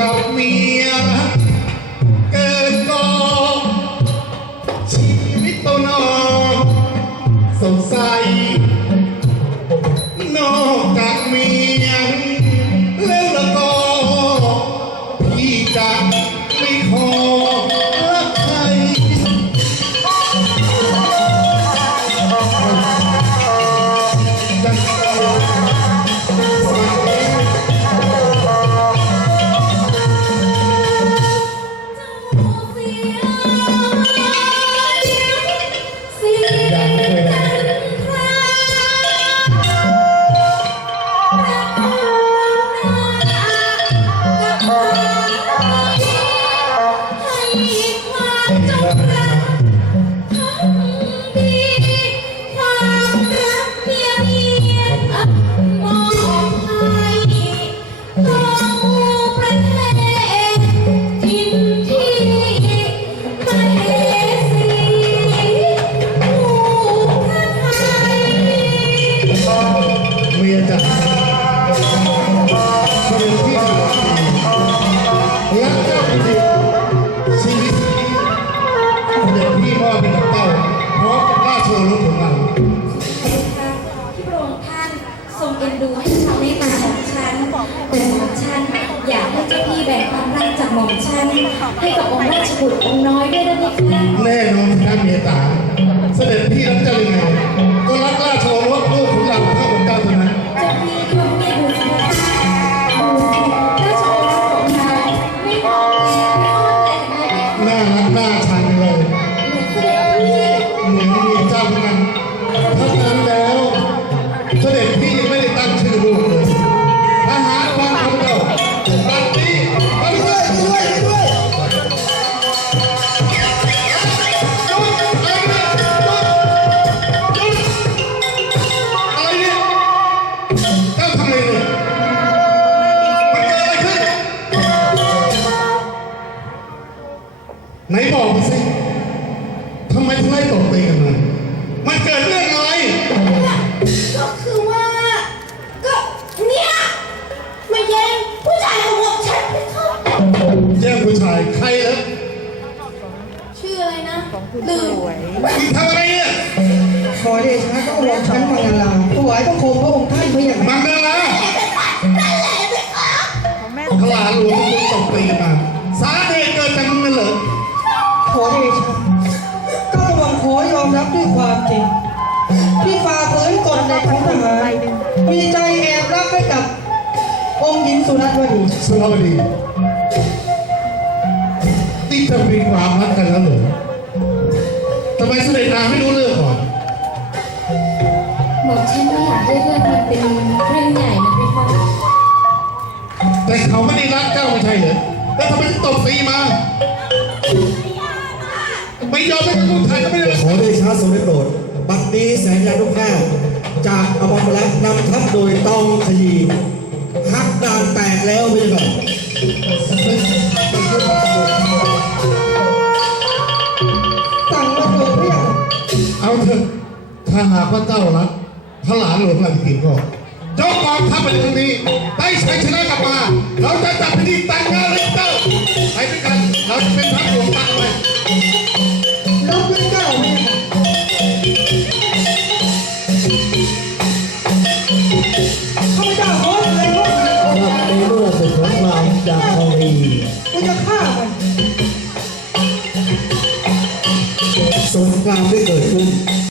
กับเมียเกินกองชีวิตตัวนองสงสาร เวักดีพี่พ่อเป็นกับเต้าเพราะราชโอรสของเราที่พระองท่านทรงเอ็นดูให้ชาวเล็กของฉันแต่ของฉันอยากให้เจ้าพี่แบ่งความรัจากหม่อมฉันให้กับองค์ราชบุตรองน้อยได้ด้วยนะพี่แน่นอนท่านเมตตาเสด็จพี่รักเจ้ายังไง ไม่มองแต่งงานน่ารักน่าชัง ไหนบอกมาสิทำไมถึงไล่ตบตีกันมามันเกิดเรื่องอะไร ก็คือว่า ก็เนี่ยมาแย่งผู้ชายของผมฉันไปเข้าแย่งผู้ชายใครเหรอชื่ออะไรนะลืมมึงทำอะไรเนี่ยขอเดชะก็วงชั้นมังลาถวายพระโคมพระองค์ท่านเพื่ออย่างมังดาลาพระหลานหลวงคุณตบตีกันมาสา องค์หญิงสุนันทวดีสุภาพดีนี่จะมีความรักกันแล้วเหรอทำไมเสด็จนาไม่รู้เรื่องก่อนหมอฉันไม่อยากให้เรื่องมันเป็นเรื่องใหญ่นะพี่ฟ้าแต่เขาไม่ได้รักเจ้าไม่ใช่เหรอแล้วทำไมถึงตบตีมา ไม่ยอมให้กับผู้ชายก็ไม่ได้รักขอเดชะทรงได้โปรดบัดนี้แสนยานุภาพจากอมรรัตน์นำทัพโดยตองขยีหักด่าน แล้วไม่ใช่เหรอสั่งมาโปรดเพื่อเอาเถอะถ้าหากว่าเจ้ารักพระหลานหลวงราชกิจก็เจ้ากองทัพไปในครั้งนี้ได้ชัยชนะกลับมา เราจะจัดพิธีแต่งงานเลยเจ้าไปด้วยกันเราจะเป็นทัพหลวงตั้งไว้